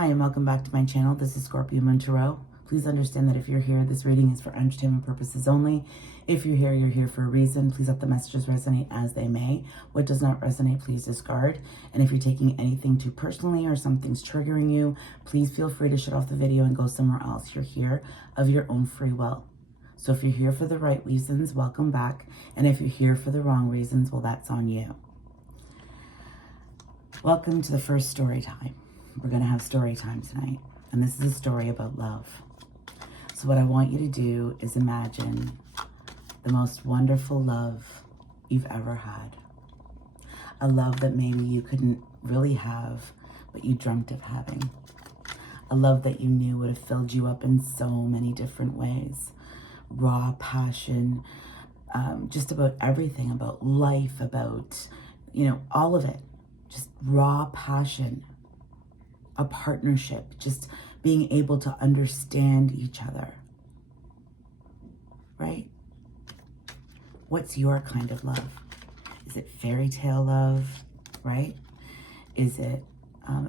Hi, and welcome back to my channel. This is Scorpio Moon Tarot. Please understand that if you're here, this reading is for entertainment purposes only. If you're here for a reason. Please let the messages resonate as they may. What does not resonate, please discard. And if you're taking anything too personally or something's triggering you, please feel free to shut off the video and go somewhere else. You're here of your own free will. So if you're here for the right reasons, welcome back. And if you're here for the wrong reasons, well, that's on you. Welcome to the first story time. We're going to have story time tonight. And this is a story about love. So what I want you to do is imagine the most wonderful love you've ever had. A love that maybe you couldn't really have, but you dreamt of having. A love that you knew would have filled you up in so many different ways. Raw passion, just about everything, about life, about, all of it. Just raw passion. A partnership, just being able to understand each other, right? What's your kind of love? Is it fairy tale love, right? Is it,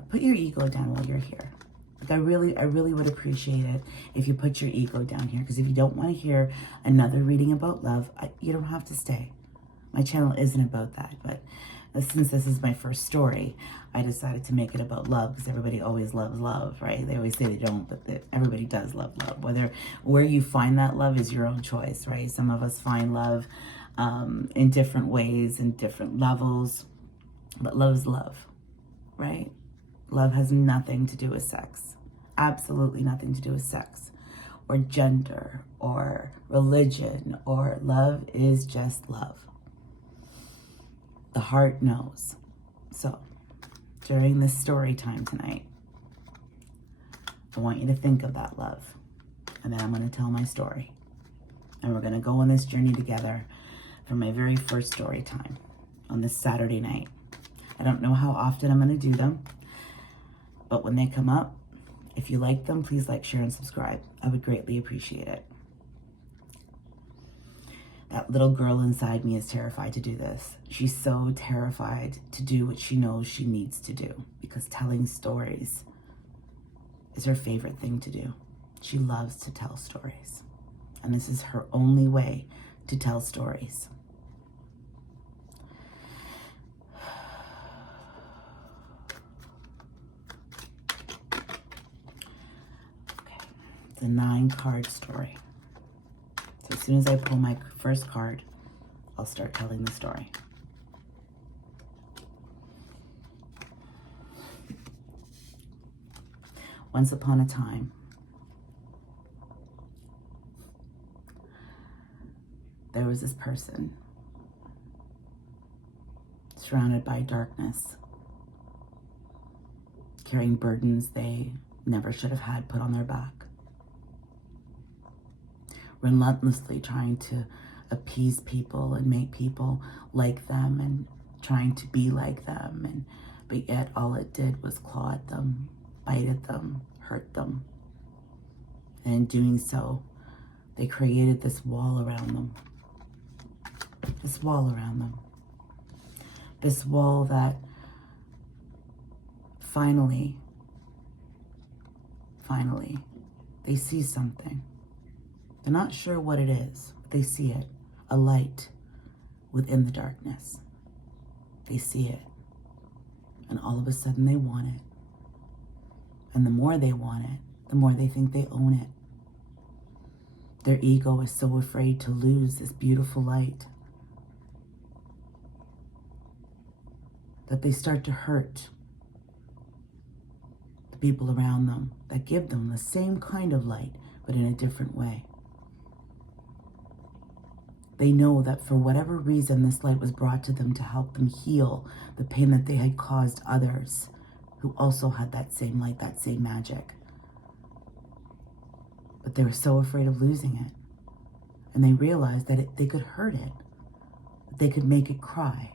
put your ego down while you're here. Like I really would appreciate it if you put your ego down here, because if you don't want to hear another reading about love, you don't have to stay. My channel isn't about that, but since this is my first story, I decided to make it about love because everybody always loves love, right? They always say they don't, but everybody does love love. Where you find that love is your own choice, right? Some of us find love in different ways, in different levels, but love is love, right? Love has nothing to do with sex. Absolutely nothing to do with sex or gender or religion, or love is just love. The heart knows. So, during this story time tonight, I want you to think of that love. And then I'm going to tell my story. And we're going to go on this journey together from my very first story time on this Saturday night. I don't know how often I'm going to do them, but when they come up, if you like them, please like, share, and subscribe. I would greatly appreciate it. That little girl inside me is terrified to do this. She's so terrified to do what she knows she needs to do, because telling stories is her favorite thing to do. She loves to tell stories. And this is her only way to tell stories. Okay. It's a 9-card story. So as soon as I pull my first card, I'll start telling the story. Once upon a time, there was this person surrounded by darkness, carrying burdens they never should have had put on their back, relentlessly trying to appease people and make people like them and trying to be like them, but yet all it did was claw at them, bite at them, hurt them. And in doing so, they created this wall around them. This wall around them. This wall that finally, they see something. They're not sure what it is, but they see it. A light within the darkness. They see it. And all of a sudden they want it. And the more they want it, the more they think they own it. Their ego is so afraid to lose this beautiful light that they start to hurt the people around them that give them the same kind of light, but in a different way. They know that for whatever reason, this light was brought to them to help them heal the pain that they had caused others who also had that same light, that same magic. But they were so afraid of losing it. And they realized that they could hurt it, that they could make it cry.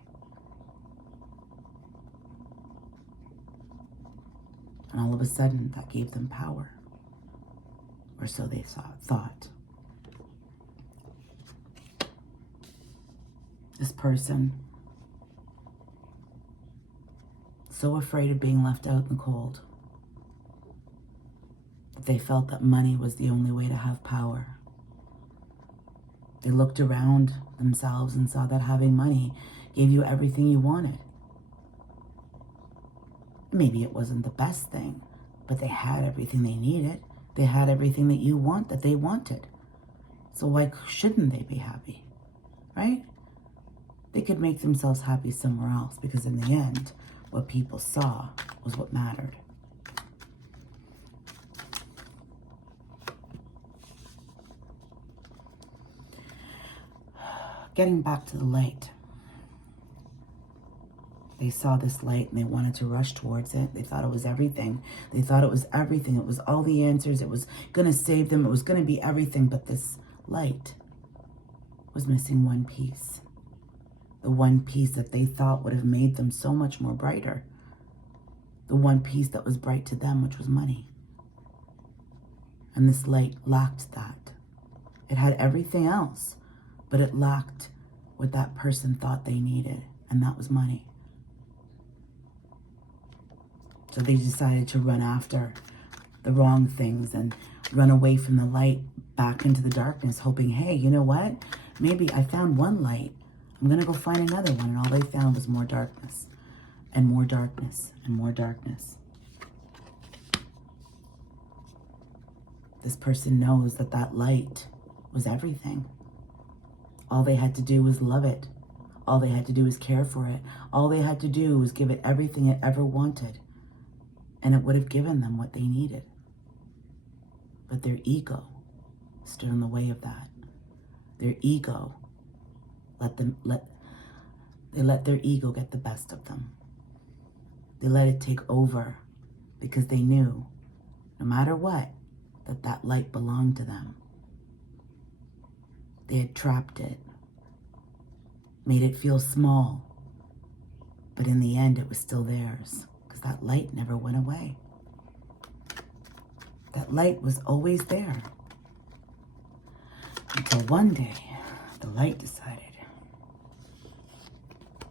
And all of a sudden, that gave them power. Or so they thought. This person, so afraid of being left out in the cold, They felt that money was the only way to have power. They looked around themselves and saw that having money gave you everything you wanted. Maybe it wasn't the best thing, but they had everything they needed. They had everything that they wanted. So why shouldn't they be happy, right? They could make themselves happy somewhere else, because in the end, what people saw was what mattered. Getting back to the light. They saw this light and they wanted to rush towards it. They thought it was everything. They thought it was everything. It was all the answers. It was going to save them. It was going to be everything. But this light was missing one piece. The one piece that they thought would have made them so much more brighter. The one piece that was bright to them, which was money. And this light lacked that. It had everything else, but it lacked what that person thought they needed, and that was money. So they decided to run after the wrong things and run away from the light back into the darkness, hoping, hey, you know what? Maybe I found one light. I'm going to go find another one. And all they found was more darkness and more darkness and more darkness. This person knows that that light was everything. All they had to do was love it. All they had to do was care for it. All they had to do was give it everything it ever wanted. And it would have given them what they needed. But their ego stood in the way of that. Their ego let their ego get the best of them. They let it take over because they knew, no matter what, that light belonged to them. They had trapped it, made it feel small, but in the end it was still theirs. That light never went away. That light was always there. Until one day, the light decided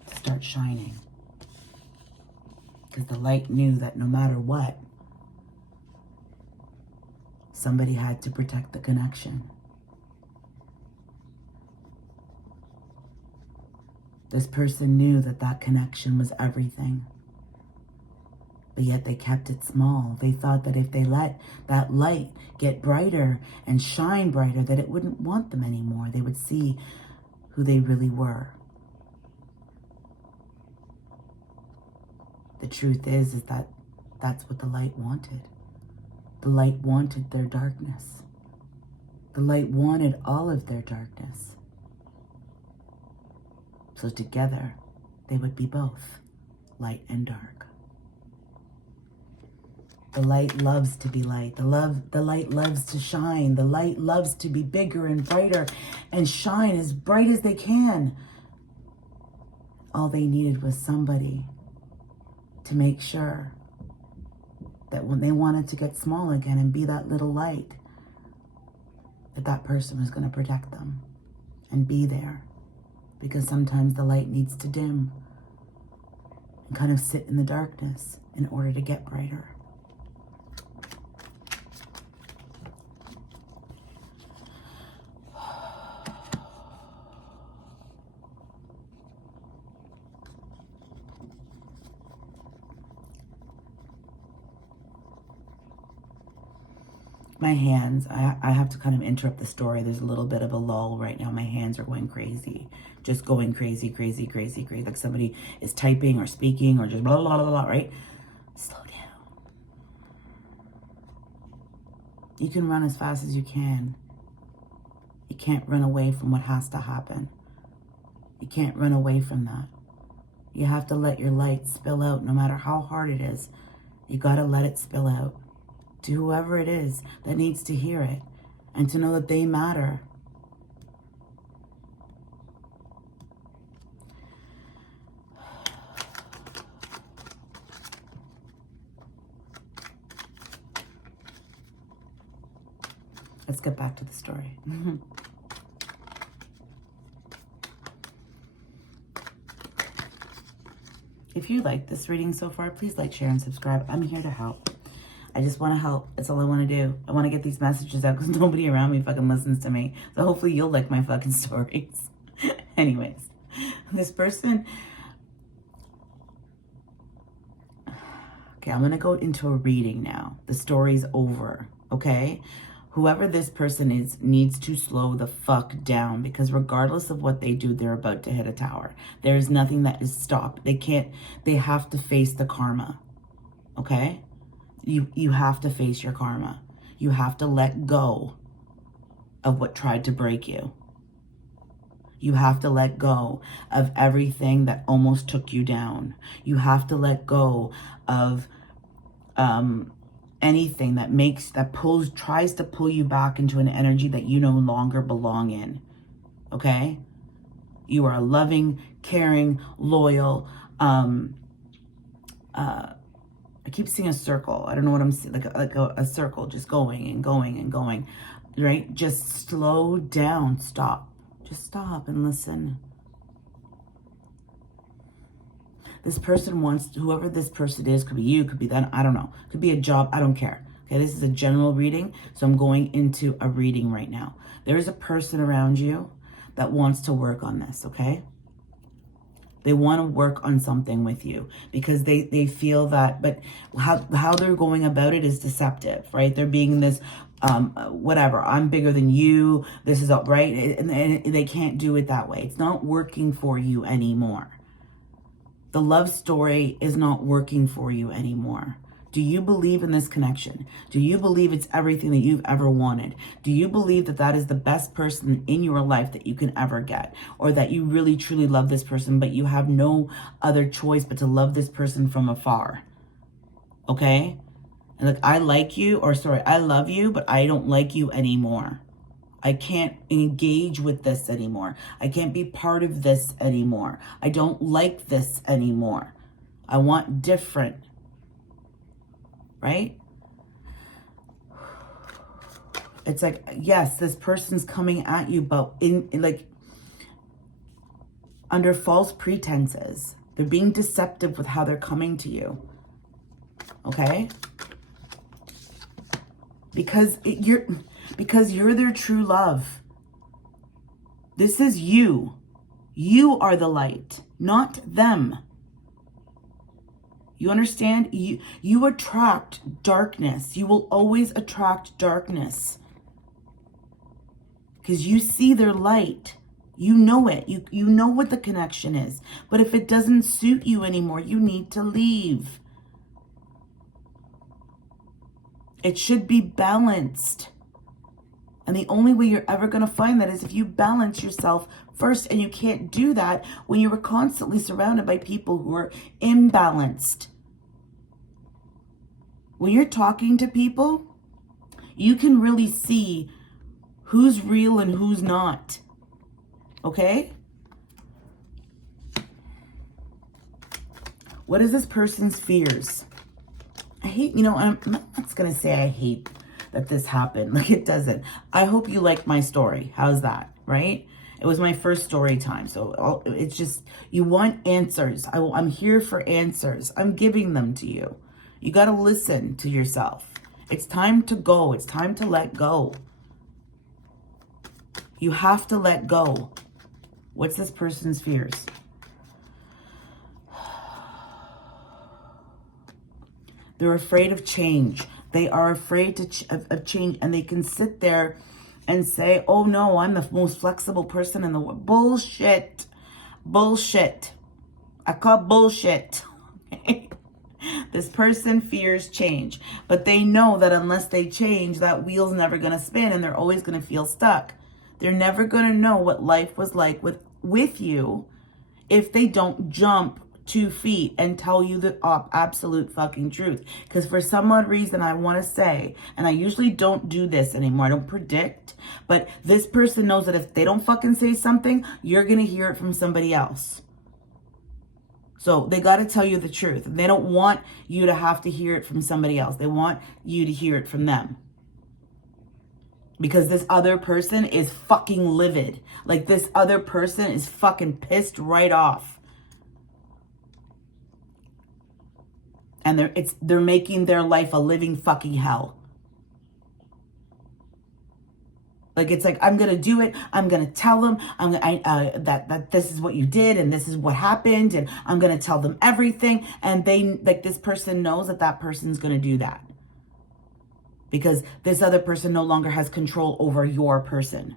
to start shining. Because the light knew that no matter what, somebody had to protect the connection. This person knew that that connection was everything. But yet they kept it small. They thought that if they let that light get brighter and shine brighter, that it wouldn't want them anymore. They would see who they really were. The truth is that that's what the light wanted. The light wanted their darkness. The light wanted all of their darkness. So together, they would be both light and dark. The light loves to be light. The light loves to shine. The light loves to be bigger and brighter and shine as bright as they can. All they needed was somebody to make sure that when they wanted to get small again and be that little light, that person was going to protect them and be there. Because sometimes the light needs to dim and kind of sit in the darkness in order to get brighter. My hands, I have to kind of interrupt the story. There's a little bit of a lull right now. My hands are going crazy. Just going crazy, crazy, crazy, crazy. Like somebody is typing or speaking or just blah, blah, blah, blah, right? Slow down. You can run as fast as you can. You can't run away from what has to happen. You can't run away from that. You have to let your light spill out no matter how hard it is. You got to let it spill out to whoever it is that needs to hear it and to know that they matter. Let's get back to the story. If you like this reading so far, please like, share, and subscribe. I'm here to help. I just want to help. That's all I want to do. I want to get these messages out because nobody around me fucking listens to me. So hopefully you'll like my fucking stories. Anyways, this person... Okay, I'm going to go into a reading now. The story's over, okay? Whoever this person is needs to slow the fuck down, because regardless of what they do, they're about to hit a tower. There's nothing that is stopped. They have to face the karma, okay? You have to face your karma. You have to let go of what tried to break you. You have to let go of everything that almost took you down. You have to let go of anything that tries to pull you back into an energy that you no longer belong in. Okay? You are loving, caring, loyal. I keep seeing a circle. I don't know what I'm seeing, like a circle just going and going and going. Right? Just slow down. Stop. Just stop and listen. This person wants, whoever this person is, could be you, could be them, I don't know. Could be a job, I don't care. Okay, this is a general reading, so I'm going into a reading right now. There is a person around you that wants to work on this, okay? They want to work on something with you because they feel that, but how they're going about it is deceptive, right? They're being this, whatever, I'm bigger than you, this is up, right? And they can't do it that way. It's not working for you anymore. The love story is not working for you anymore. Do you believe in this connection? Do you believe it's everything that you've ever wanted? Do you believe that that is the best person in your life that you can ever get? Or that you really truly love this person, but you have no other choice but to love this person from afar? Okay? And like, I like you, or sorry, I love you, but I don't like you anymore. I can't engage with this anymore. I can't be part of this anymore. I don't like this anymore. I want different. Right? It's like, yes, this person's coming at you, but in like under false pretenses. They're being deceptive with how they're coming to you. Okay? Because you're their true love. This is you. You are the light, not them. You understand? You attract darkness. You will always attract darkness. Because you see their light. You know it. You know what the connection is. But if it doesn't suit you anymore, you need to leave. It should be balanced. And the only way you're ever going to find that is if you balance yourself first. And you can't do that when you were constantly surrounded by people who are imbalanced. When you're talking to people, you can really see who's real and who's not. Okay? What is this person's fears? I hate, I'm not going to say I hate that this happened. Like, it doesn't. I hope you like my story. How's that? Right? It was my first story time. So it's just, you want answers. I'm here for answers. I'm giving them to you. You got to listen to yourself. It's time to go. It's time to let go. You have to let go. What's this person's fears? They're afraid of change. They are afraid of change, and they can sit there and say, oh no, I'm the most flexible person in the world. Bullshit. Bullshit. I call bullshit. This person fears change, but they know that unless they change, that wheel's never going to spin, and they're always going to feel stuck. They're never going to know what life was like with you if they don't jump 2 feet and tell you the absolute fucking truth. Because for some odd reason, I want to say, and I usually don't do this anymore, I don't predict, but this person knows that if they don't fucking say something, you're going to hear it from somebody else. So they got to tell you the truth. They don't want you to have to hear it from somebody else. They want you to hear it from them. Because this other person is fucking livid. Like, this other person is fucking pissed right off. And they're making their life a living fucking hell. Like, it's like, I'm going to do it. I'm going to tell them that this is what you did and this is what happened. And I'm going to tell them everything. And this person knows that person's going to do that. Because this other person no longer has control over your person.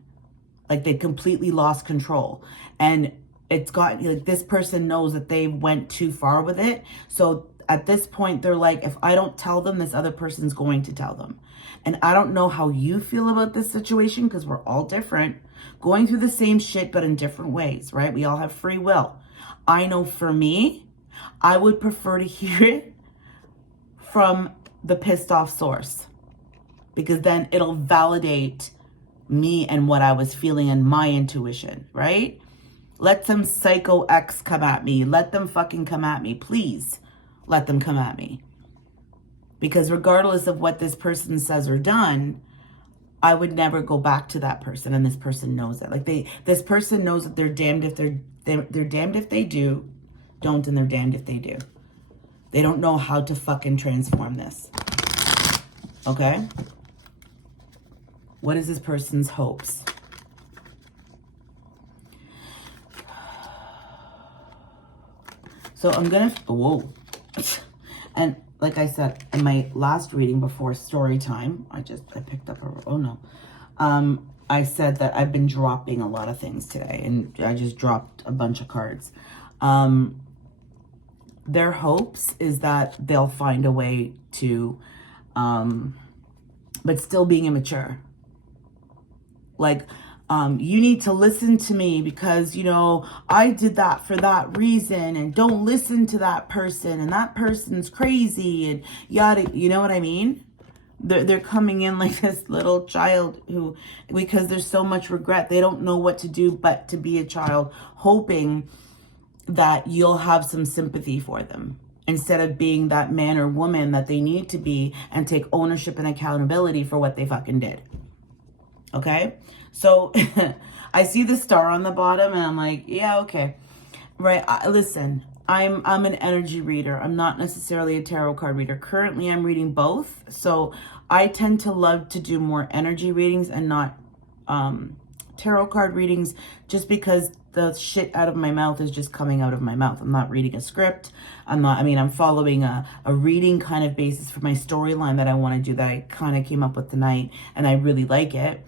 Like, they completely lost control. And it's got, like, this person knows that they went too far with it. So at this point, they're like, if I don't tell them, this other person's going to tell them. And I don't know how you feel about this situation, because we're all different, going through the same shit, but in different ways, right? We all have free will. I know for me, I would prefer to hear it from the pissed off source, because then it'll validate me and what I was feeling and my intuition, right? Let some psycho X come at me. Let them fucking come at me. Please let them come at me. Because regardless of what this person says or done, I would never go back to that person, and this person knows it. Like, this person knows that they're damned if they're damned if they don't, and they're damned if they do. They don't know how to fucking transform this. Okay? What is this person's hopes? So I'm gonna, whoa. And like I said, in my last reading before story time, I picked up I said that I've been dropping a lot of things today, and I just dropped a bunch of cards. Their hopes is that they'll find a way to, but still being immature. Like, you need to listen to me because, I did that for that reason, and don't listen to that person, and that person's crazy, and yada, you know what I mean? They're coming in like this little child who, because there's so much regret, they don't know what to do but to be a child, hoping that you'll have some sympathy for them instead of being that man or woman that they need to be and take ownership and accountability for what they fucking did. Okay? So I see the star on the bottom and I'm like, yeah, okay. Right. Listen, I'm an energy reader. I'm not necessarily a tarot card reader. Currently, I'm reading both. So I tend to love to do more energy readings and not tarot card readings, just because the shit out of my mouth is just coming out of my mouth. I'm not reading a script. I'm following a reading kind of basis for my storyline that I want to do, that I kind of came up with tonight, and I really like it.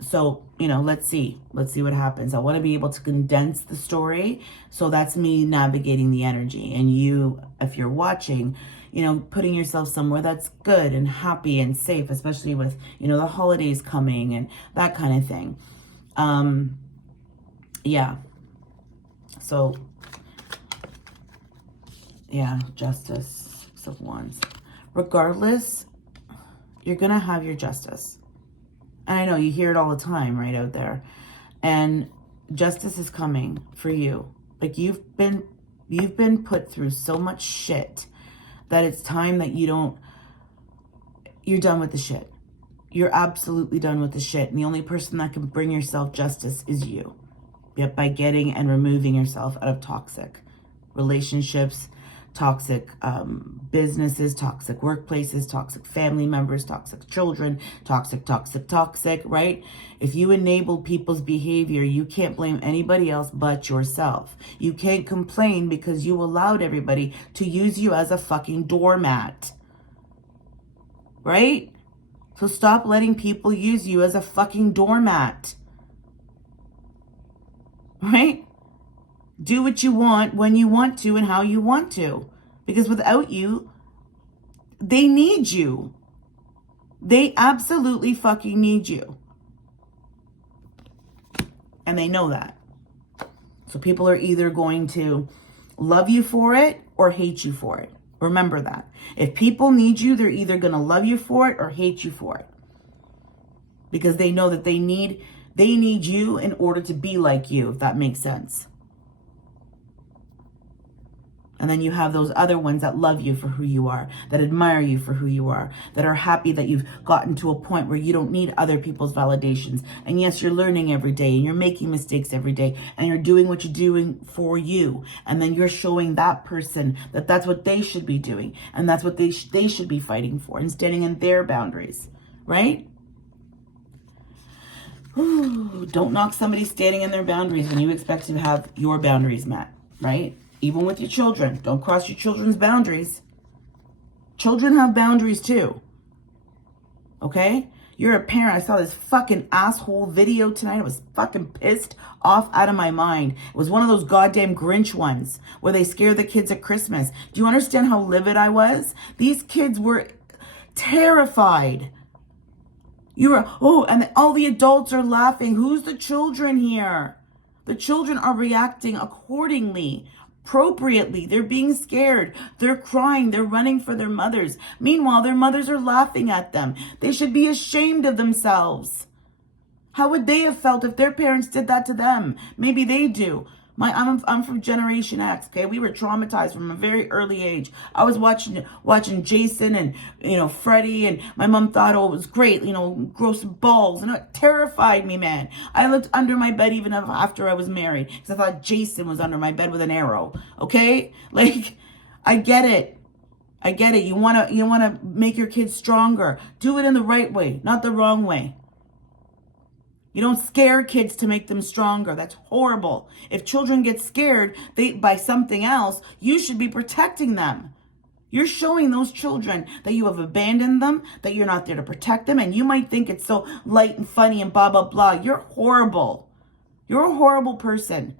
So, let's see what happens. I want to be able to condense the story. So that's me navigating the energy. And you, if you're watching, putting yourself somewhere that's good and happy and safe, especially with, the holidays coming and that kind of thing. Yeah. So, yeah, Justice, 6 of Wands. Regardless, you're going to have your justice. And I know you hear it all the time right out there. And justice is coming for you. Like, you've been put through so much shit that it's time that you're done with the shit. You're absolutely done with the shit. And the only person that can bring yourself justice is you. Yet by getting and removing yourself out of toxic relationships, toxic businesses, toxic workplaces, toxic family members, toxic children, toxic, right? If you enable people's behavior, you can't blame anybody else but yourself. You can't complain because you allowed everybody to use you as a fucking doormat, right? So stop letting people use you as a fucking doormat, right? Do what you want, when you want to, and how you want to. Because without you, they need you. They absolutely fucking need you. And they know that. So people are either going to love you for it or hate you for it. Remember that. If people need you, they're either going to love you for it or hate you for it. Because they know that they need you in order to be like you, if that makes sense. And then you have those other ones that love you for who you are, that admire you for who you are, that are happy that you've gotten to a point where you don't need other people's validations. And yes, you're learning every day and you're making mistakes every day and you're doing what you're doing for you. And then you're showing that person that that's what they should be doing. And that's what they should be fighting for and standing in their boundaries, right? Ooh, don't knock somebody standing in their boundaries when you expect to have your boundaries met, right? Even with your children. Don't cross your children's boundaries. Children have boundaries too. Okay? You're a parent. I saw this fucking asshole video tonight. I was fucking pissed off out of my mind. It was one of those goddamn Grinch ones where they scare the kids at Christmas. Do you understand how livid I was? These kids were terrified. And all the adults are laughing. Who's the children here? The children are reacting accordingly. Appropriately. They're being scared. They're crying. They're running for their mothers. Meanwhile, their mothers are laughing at them. They should be ashamed of themselves. How would they have felt if their parents did that to them? Maybe they do. I'm from Generation X, okay? We were traumatized from a very early age. I was watching Jason and, Freddy, and my mom thought, it was great, gross balls. And it terrified me, man. I looked under my bed even after I was married because I thought Jason was under my bed with an arrow, okay? Like, I get it. You want to make your kids stronger. Do it in the right way, not the wrong way. You don't scare kids to make them stronger. That's horrible. If children get scared by something else, you should be protecting them. You're showing those children that you have abandoned them, that you're not there to protect them, and you might think it's so light and funny and blah, blah, blah. You're horrible. You're a horrible person.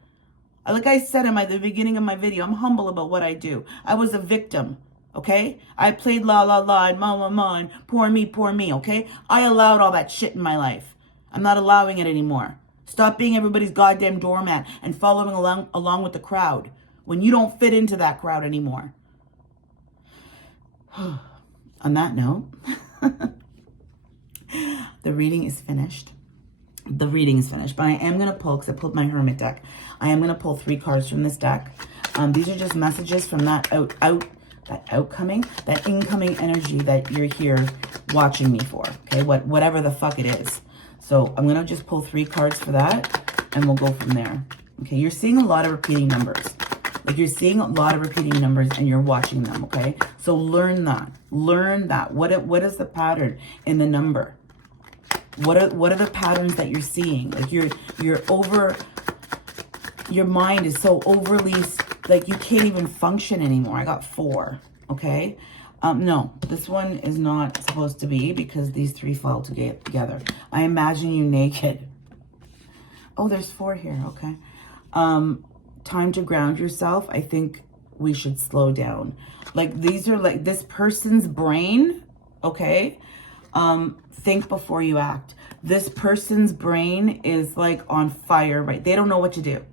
Like I said in the beginning of my video, I'm humble about what I do. I was a victim, okay? I played la, la, la, and ma, ma, ma, and poor me, okay? I allowed all that shit in my life. I'm not allowing it anymore. Stop being everybody's goddamn doormat and following along with the crowd when you don't fit into that crowd anymore. On that note, the reading is finished. But I am going to pull, because I pulled my Hermit deck, I am going to pull 3 cards from this deck. These are just messages from that incoming energy that you're here watching me for, okay? Whatever the fuck it is. So I'm going to just pull 3 cards for that, and we'll go from there. Okay, you're seeing a lot of repeating numbers. Like, you're seeing a lot of repeating numbers, and you're watching them, okay? So learn that. Learn that. What is the pattern in the number? What are the patterns that you're seeing? Like, your mind is so overly, like, you can't even function anymore. I got 4, okay? No, this one is not supposed to be because these 3 fall together. I imagine you naked. Oh, there's 4 here. Okay. Time to ground yourself. I think we should slow down. Like, these are like this person's brain. Okay. Think before you act. This person's brain is like on fire, right? They don't know what to do.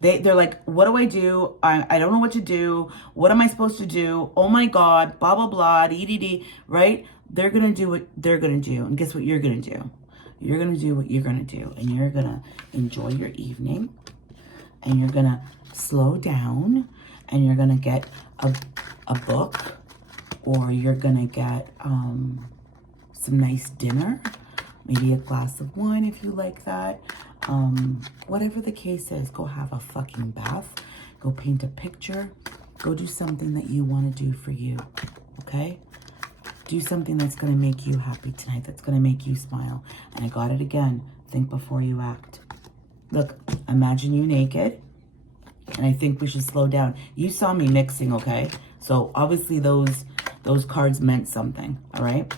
They're like, what do I do? I don't know what to do. What am I supposed to do? Oh my God, blah, blah, blah, dee, right? They're going to do what they're going to do. And guess what you're going to do? You're going to do what you're going to do. And you're going to enjoy your evening. And you're going to slow down. And you're going to get a book. Or you're going to get some nice dinner. Maybe a glass of wine if you like that. Whatever the case is, go have a fucking bath. Go paint a picture. Go do something that you want to do for you. Okay? Do something that's going to make you happy tonight. That's going to make you smile. And I got it again. Think before you act. Look, imagine you naked. And I think we should slow down. You saw me mixing, okay? So obviously those cards meant something. All right?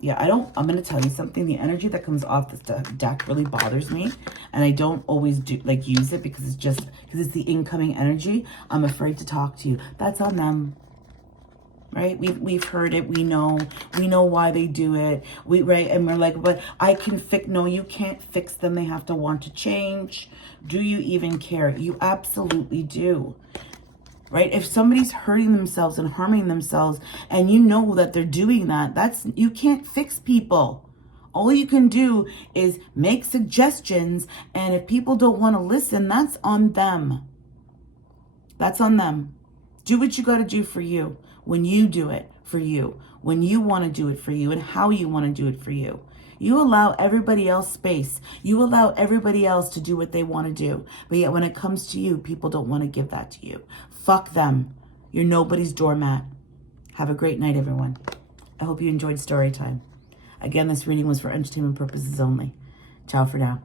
Yeah, I'm going to tell you something. The energy that comes off this deck really bothers me. And I don't always use it because it's the incoming energy. I'm afraid to talk to you. That's on them. Right? We've heard it. We know why they do it. Right? And we're like, but I can fix. No, you can't fix them. They have to want to change. Do you even care? You absolutely do. Right? If somebody's hurting themselves and harming themselves and you know that they're doing that, you can't fix people. All you can do is make suggestions, and if people don't want to listen, that's on them. That's on them. Do what you got to do for you when you do it for you, when you want to do it for you, and how you want to do it for you. You allow everybody else space. You allow everybody else to do what they want to do. But yet when it comes to you, people don't want to give that to you. Fuck them. You're nobody's doormat. Have a great night, everyone. I hope you enjoyed story time. Again, this reading was for entertainment purposes only. Ciao for now.